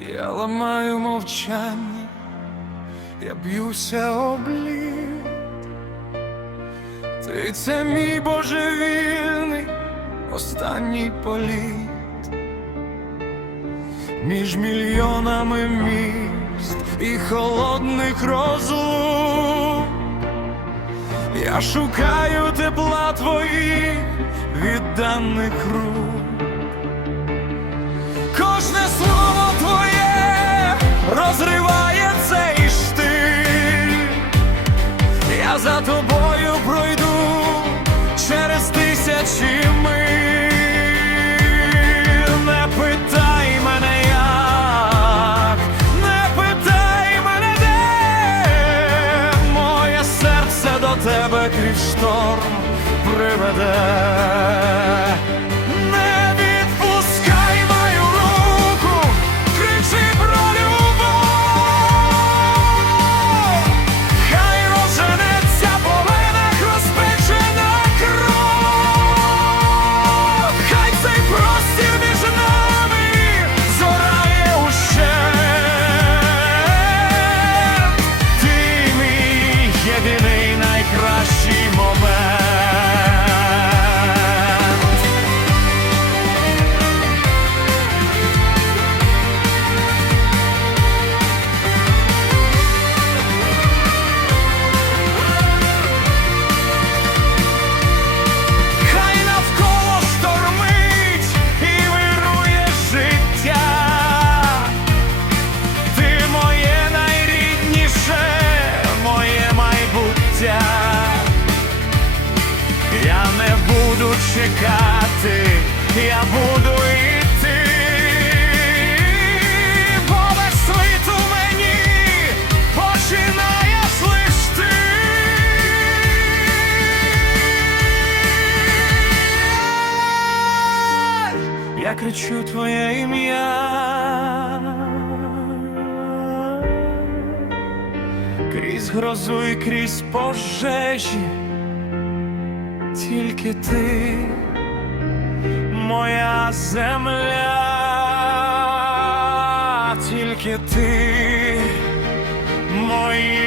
Я ламаю мовчання, я б'юся облід. Ти це мій божевільний останній політ між мільйонами міст і холодних розлук. Я шукаю тепла твоїх відданих рук. Кожне слово розриває цей штиль. Я за тобою пройду через тисячі миль. Не питай мене не питай мене де, моє серце до тебе крізь шторм приведе. Чекати, я буду йти. Бо без світу мені починаєш лиш ти. Я кричу твоє ім'я. Крізь грозу і крізь пожежі, тільки ти, моя земля, тільки ти, мої.